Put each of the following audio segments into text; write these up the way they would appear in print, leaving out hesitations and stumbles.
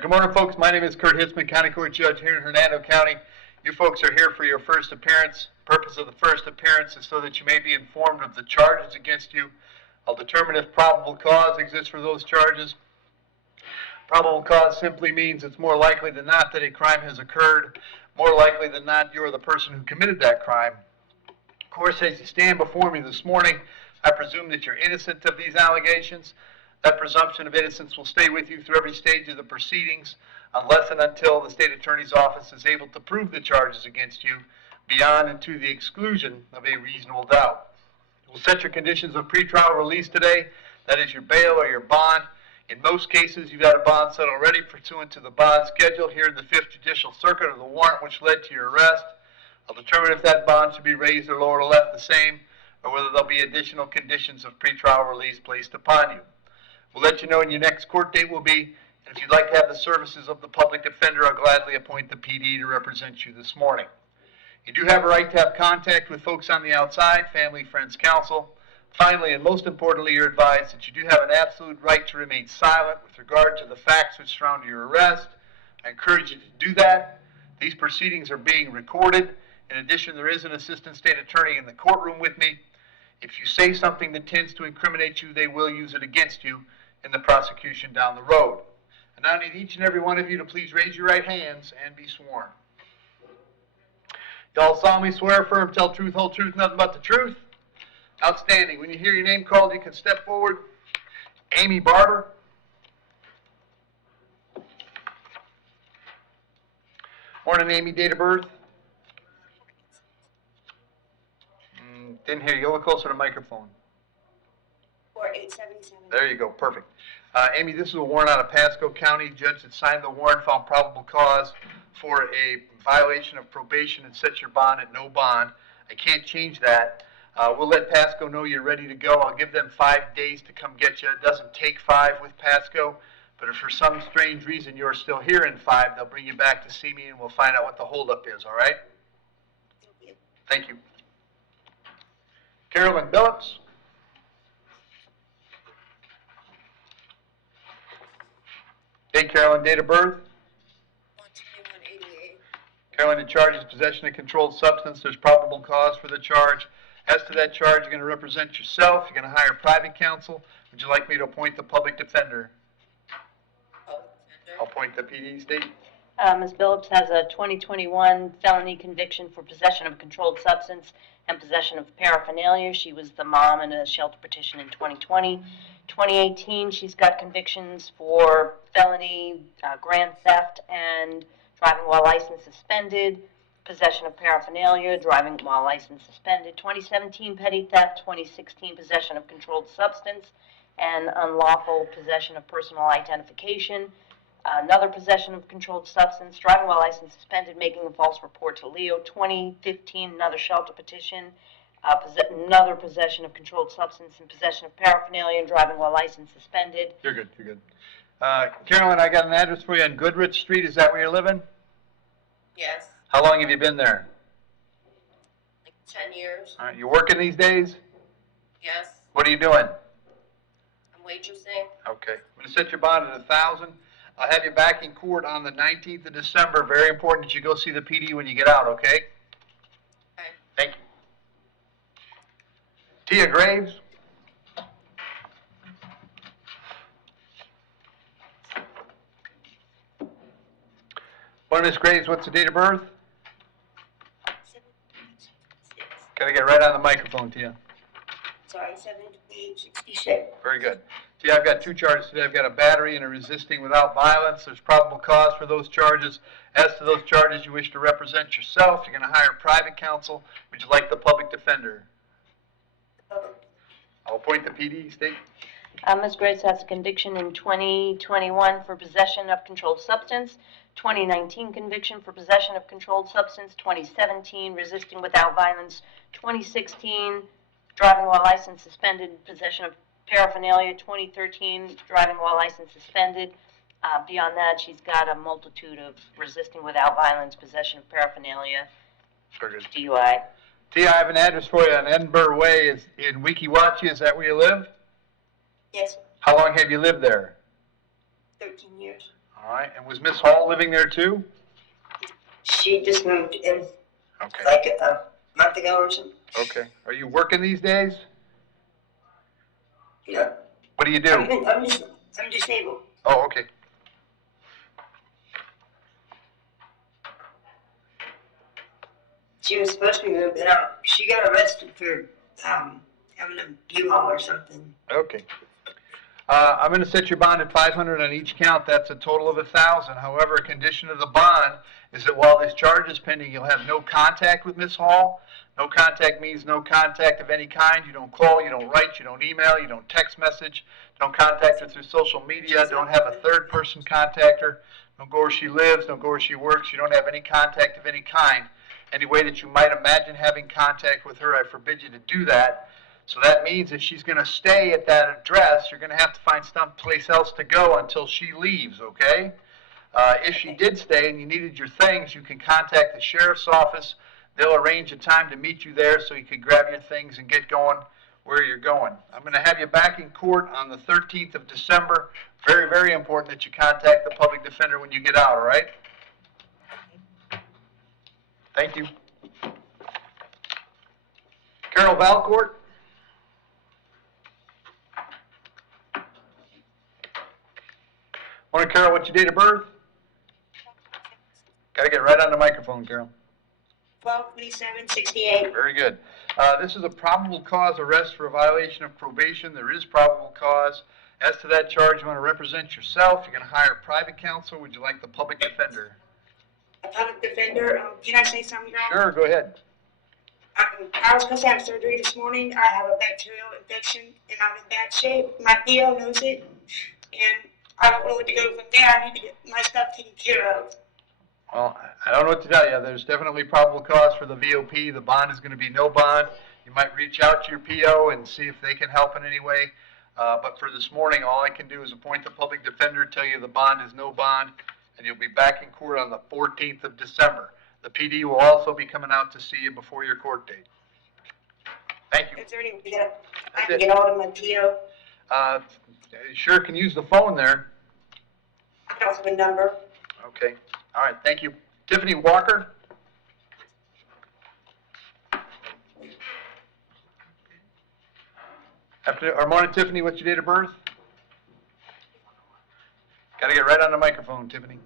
Good morning, folks. My name is Hitzemann, County Court Judge here in Hernando County. You folks are here for your first appearance. The purpose of the first appearance is so that you may be informed of the charges against you. I'll determine if probable cause exists for those charges. Probable cause simply means it's more likely than not that a crime has occurred. More likely than not, you're the person who committed that crime. Of course, as you stand before me this morning, I presume that you're innocent of these allegations. That presumption of innocence will stay with you through every stage of the proceedings unless and until the state attorney's office is able to prove the charges against you beyond and to the exclusion of a reasonable doubt. We'll set your conditions of pretrial release today. That is your bail or your bond. In most cases, you've got a bond set already pursuant to the bond schedule here in the 5th Judicial Circuit of the warrant which led to your arrest. I'll determine if that bond should be raised or lowered or left the same, or whether there'll be additional conditions of pretrial release placed upon you. We'll let you know when your next court date will be, and if you'd like to have the services of the public defender, I'll gladly appoint the PD to represent you this morning. You do have a right to have contact with folks on the outside, family, friends, counsel. Finally, and most importantly, you're advised that you do have an absolute right to remain silent with regard to the facts which surround your arrest. I encourage you to do that. These proceedings are being recorded. In addition, there is an assistant state attorney in the courtroom with me. If you say something that tends to incriminate you, they will use it against you in the prosecution down the road. And I need each and every one of you to please raise your right hands and be sworn. Y'all solemnly swear, affirm, tell truth, whole truth, nothing but the truth. Outstanding. When you hear your name called, you can step forward. Amy Barber. Morning, Amy. Date of birth? Didn't hear you. A little closer to the microphone. 4877. There you go. Perfect. Amy, this is a warrant out of Pasco County. Judge that signed the warrant found probable cause for a violation of probation and set your bond at no bond. I can't change that. We'll let Pasco know you're ready to go. I'll give them 5 days to come get you. It doesn't take 5 with Pasco, but if for some strange reason you're still here in 5, they'll bring you back to see me and we'll find out what the holdup is, all right? Thank you. Thank you. Carolyn Billups. Hey, Carolyn, date of birth? 12188. Carolyn, the charge is possession of controlled substance. There's probable cause for the charge. As to that charge, you're going to represent yourself. You're going to hire private counsel. Would you like me to appoint the public defender? I'll appoint the PD state. Ms. Billups has a 2021 felony conviction for possession of a controlled substance and possession of paraphernalia. She was the mom in a shelter petition in 2020. 2018, she's got convictions for felony, grand theft, and driving while license suspended, possession of paraphernalia, driving while license suspended. 2017, petty theft. 2016, possession of controlled substance and unlawful possession of personal identification. Another possession of controlled substance, driving while license suspended, making a false report to Leo. 2015, another shelter petition, another possession of controlled substance and possession of paraphernalia and driving while license suspended. You're good, you're good. Carolyn, I got an address for you on Goodrich Street. Is that where you're living? Yes. How long have you been there? Like 10 years. All right, you working these days? Yes. What are you doing? I'm waitressing. Okay. I'm going to set your bond at $1,000. I'll have you back in court on the 19th of December. Very important that you go see the PD when you get out, okay? Okay. Thank you. Tia Graves. Miss Graves, what's the date of birth? 726. Gotta get right on the microphone, Tia. Sorry, 72866. Very good. Tia, I've got 2 charges today. I've got a battery and a resisting without violence. There's probable cause for those charges. As to those charges, you wish to represent yourself. You're going to hire private counsel. Would you like the public defender? I'll appoint the PD state. Ms. Graves has a conviction in 2021 for possession of controlled substance, 2019 conviction for possession of controlled substance, 2017 resisting without violence, 2016 driving while license suspended, possession of paraphernalia, 2013 driving while license suspended. Beyond that, she's got a multitude of resisting without violence, possession of paraphernalia, DUI. Tia, I have an address for you on Edinburgh Way in Weeki Wachee. Is that where you live? Yes. How long have you lived there? 13 years. All right, and was Miss Hall living there too? She just moved in Okay, like a month ago or something. okay. Are you working these days? Yeah. What do you do? I'm disabled. Oh, okay. She was supposed to be moving out. She got arrested for having a U-Haul or something. Okay. I'm going to set your bond at 500 on each count. That's a total of 1,000. However, a condition of the bond is that while this charge is pending, you'll have no contact with Miss Hall. No contact means no contact of any kind. You don't call, you don't write, you don't email, you don't text message, don't contact her through social media, don't have a third person contact her, don't go where she lives, don't go where she works. You don't have any contact of any kind. Any way that you might imagine having contact with her, I forbid you to do that. So that means if she's going to stay at that address, you're going to have to find someplace else to go until she leaves, okay? If she did stay and you needed your things, you can contact the sheriff's office. They'll arrange a time to meet you there so you can grab your things and get going where you're going. I'm going to have you back in court on the 13th of December. Very, very important that you contact the public defender when you get out, all right? Thank you. Carol Valcourt. Morning, Carol. What's your date of birth? Got to get right on the microphone, Carol. 12/27/68. Very good. This is a probable cause arrest for a violation of probation. There is probable cause. As to that charge, you want to represent yourself. You're going to hire a private counsel. Would you like the public defender? A public defender. Can I say something, Your Honor? Sure, go ahead. I was supposed to have surgery this morning. I have a bacterial infection and I'm in bad shape. My PO knows it, and I don't know what to go from there. I need to get my stuff taken care of. Well, I don't know what to tell you. There's definitely probable cause for the VOP. The bond is going to be no bond. You might reach out to your PO and see if they can help in any way. But for this morning, all I can do is appoint the public defender, tell you the bond is no bond, and you'll be back in court on the 14th of December. The PD will also be coming out to see you before your court date. Thank you. Is there any way that I can get hold of my PO? You sure can use the phone there. I don't have a number. Okay. All right. Thank you. Tiffany Walker. Morning, Tiffany. What's your date of birth? Got to get right on the microphone, Tiffany.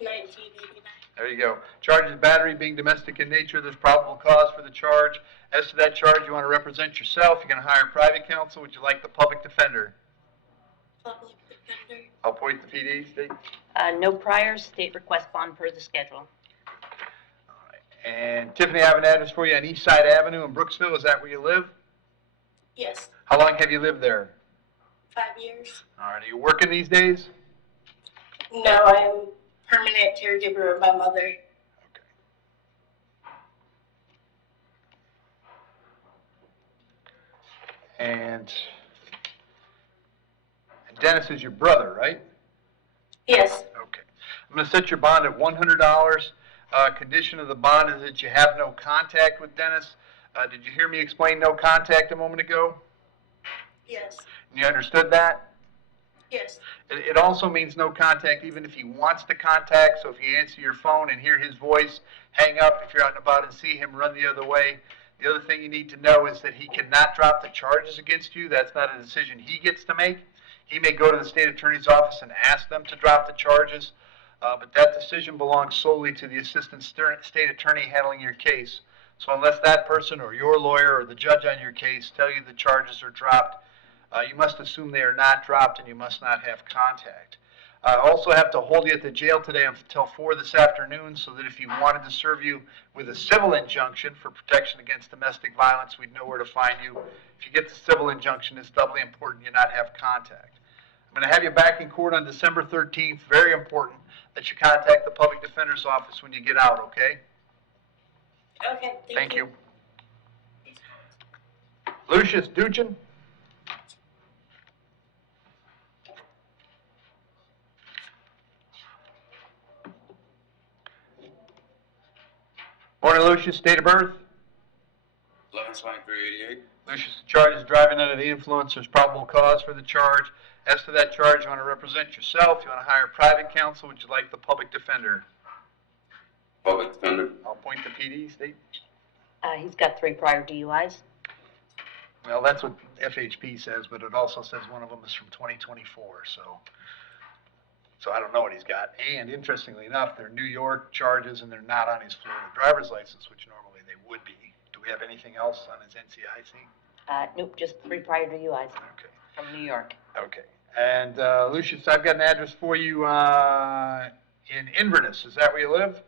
1989. There you go. Charge is battery being domestic in nature. There's probable cause for the charge. As to that charge, you want to represent yourself. You're going to hire private counsel. Would you like the public defender? Public defender. I'll appoint the PD, state. No priors, state request bond per the schedule. All right. And Tiffany, I have an address for you on East Side Avenue in Brooksville. Is that where you live? Yes. How long have you lived there? 5 years. All right. Are you working these days? No, I am permanent caregiver of my mother. Okay. And Dennis is your brother, right? Yes. Okay. I'm going to set your bond at $100. Condition of the bond is that you have no contact with Dennis. Did you hear me explain no contact a moment ago? Yes. You understood that? Yes. It also means no contact even if he wants to contact. So if you answer your phone and hear his voice, hang up. If you're out and about and see him, run the other way. The other thing you need to know is that he cannot drop the charges against you. That's not a decision he gets to make. He may go to the state attorney's office and ask them to drop the charges, but that decision belongs solely to the assistant state attorney handling your case. So unless that person or your lawyer or the judge on your case tell you the charges are dropped, you must assume they are not dropped and you must not have contact. I also have to hold you at the jail today until 4 this afternoon so that if you wanted to serve you with a civil injunction for protection against domestic violence, we'd know where to find you. If you get the civil injunction, it's doubly important you not have contact. I'm going to have you back in court on December 13th. Very important that you contact the public defender's office when you get out, okay? Okay, Thank you. Lucius Duchin. Morning, Lucius. Date of birth? 11/23/88. Lucius, the charge is driving under the influence. There's probable cause for the charge. As to that charge, you want to represent yourself. You want to hire private counsel. Would you like the public defender? Public defender. I'll appoint the PD, state. He's got 3 prior DUIs. Well, that's what FHP says, but it also says one of them is from 2024, so I don't know what he's got. And interestingly enough, they're New York charges and they're not on his Florida driver's license, which normally they would be. Do we have anything else on his NCIC? Nope, just 3 prior DUIs Okay. from New York. Okay. And Lucius, I've got an address for you in Inverness. Is that where you live?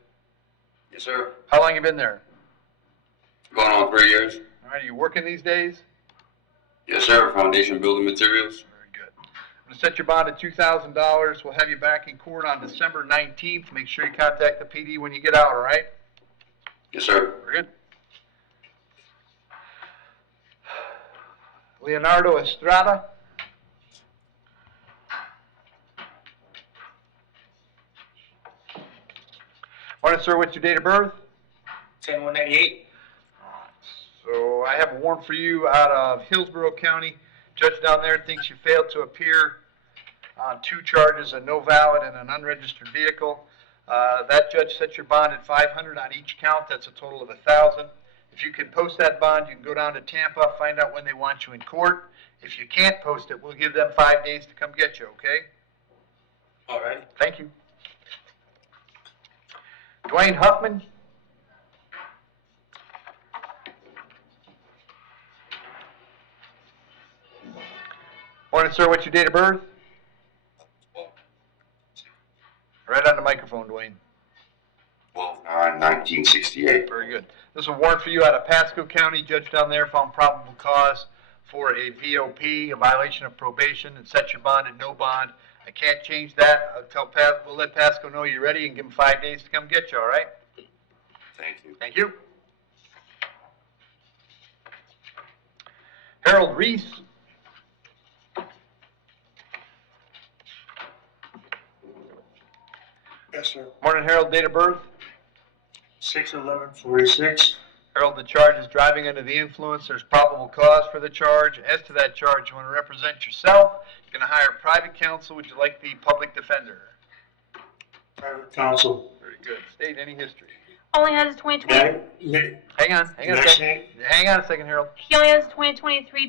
Yes, sir. How long you been there? Going on 3 years. All right, are you working these days? Yes, sir. Foundation building materials. Very good. I'm going to set your bond at $2,000. We'll have you back in court on December 19th. Make sure you contact the PD when you get out, all right? Yes, sir. Very good. Leonardo Estrada. Morning, sir. What's your date of birth? 10/198. So I have a warrant for you out of Hillsborough County. Judge down there thinks you failed to appear on 2 charges, a no valid and an unregistered vehicle. That judge set your bond at $500 on each count. That's a total of $1,000. If you can post that bond, you can go down to Tampa, find out when they want you in court. If you can't post it, we'll give them 5 days to come get you, okay? All right. Thank you. Dwayne Huffman. Morning, sir. What's your date of birth? Right on the microphone, Dwayne. 12/9/1968. Very good. This is a warrant for you out of Pasco County. Judge down there found probable cause for a VOP, a violation of probation, and set your bond at no bond. I can't change that. We'll let Pasco know you're ready and give him 5 days to come get you, all right? Thank you. Thank you. Harold Reese. Yes, sir. Morning, Harold. Date of birth? 6/11/46. Harold, the charge is driving under the influence. There's probable cause for the charge. As to that charge, you want to represent yourself. You're going to hire private counsel. Would you like the public defender? Private counsel. Very good. State any history. Only has a 2020. Hang on a second. Hang on a second, Harold. He only has a 2023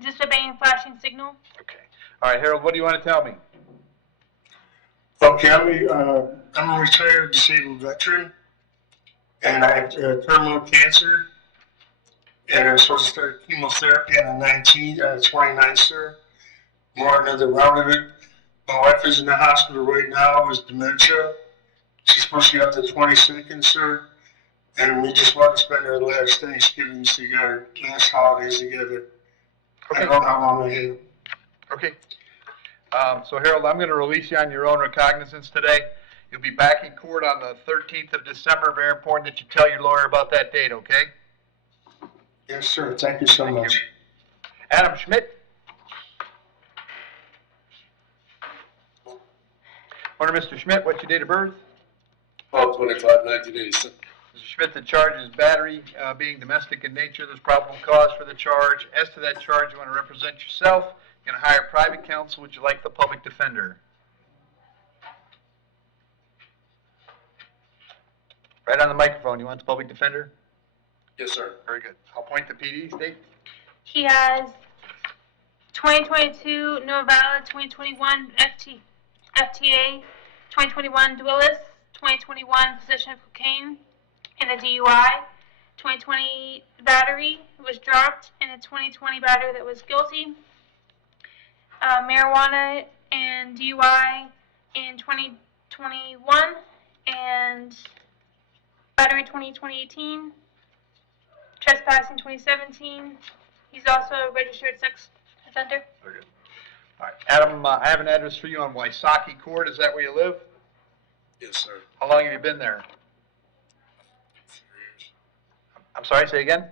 disobeying flashing signal. Okay. All right, Harold, what do you want to tell me? Okay, I'm a retired disabled veteran, and I have terminal cancer, and I'm supposed to start chemotherapy on the 29th, sir. More another round of it. My wife is in the hospital right now with dementia. She's supposed to be up to 22nd, sir. And we just want to spend our last Thanksgiving together, last holidays together. Okay. I don't know how long I have. Okay. So, Harold, I'm going to release you on your own recognizance today. You'll be back in court on the 13th of December. Very important that you tell your lawyer about that date, okay? Yes, sir. Thank you so much. Adam Schmidt. Morning, Mr. Schmidt. What's your date of birth? 12/25/1986. Mr. Schmidt, the charge is battery being domestic in nature. There's probable cause for the charge. As to that charge, you want to represent yourself. You're going to hire private counsel. Would you like the public defender? Right on the microphone. You want the public defender? Yes, sir. Very good. I'll point the PD, state. He has 2022 no valid, 2021 FTA, 2021 duelist, 2021 possession of cocaine, and a DUI. 2020 battery was dropped, and a 2020 battery that was guilty. Marijuana and DUI in 2021, and battery 2018. Trespassing 2017. He's also a registered sex offender. Very good. All right. Adam, I have an address for you on Wysocki Court. Is that where you live? Yes, sir. How long have you been there? 4 years. I'm sorry, say again?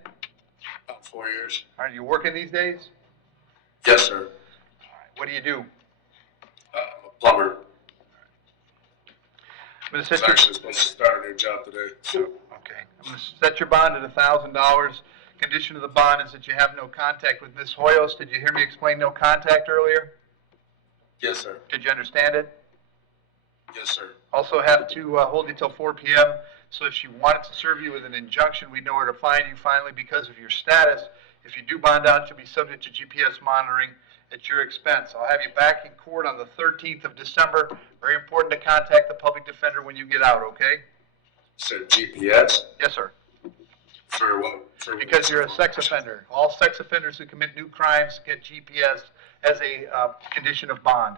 About 4 years. Are you working these days? Yes, sir. All right. What do you do? I'm a plumber. I'm going to I was set your... actually supposed to start a new job today. Okay. I'm going to set your bond at $1,000. condition of the bond is that you have no contact with Ms. Hoyos. Did you hear me explain no contact earlier? Yes, sir. Did you understand it? Yes, sir. Also have to hold you till 4 p.m. So if she wanted to serve you with an injunction, we'd know where to find you finally because of your status. If you do bond out, you'll be subject to GPS monitoring at your expense. I'll have you back in court on the 13th of December. Very important to contact the public defender when you get out, okay? Sir, GPS? Yes, sir. For what? Because you're a sex offender. All sex offenders who commit new crimes get GPS as a condition of bond.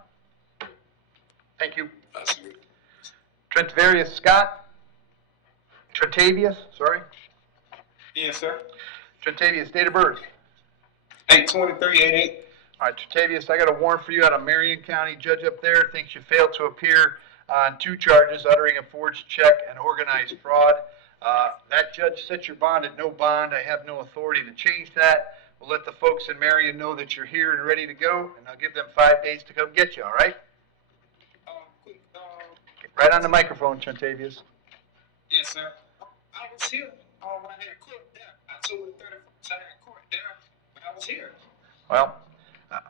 Thank you. That's good. Trentavious Scott? Trentavious, sorry. Yes, sir. Trentavious, date of birth. 8/23/88. All right, Trentavious, I got a warrant for you out of Marion County. Judge up there thinks you failed to appear on 2 charges, uttering a forged check and organized fraud. That judge set your bond at no bond. I have no authority to change that. We'll let the folks in Marion know that you're here and ready to go, and I'll give them 5 days to come get you, all right? Quick, Right on the microphone, Trentavious. yes, sir. I was here when I had court there. October 31st, I had court there, but I was here. Well,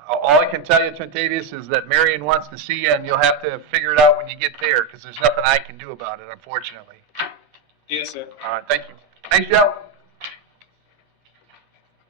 all I can tell you, Trentavious, is that Marion wants to see you, and you'll have to figure it out when you get there, because there's nothing I can do about it, unfortunately. Yes, sir. All right, thank you. Thanks, Joe.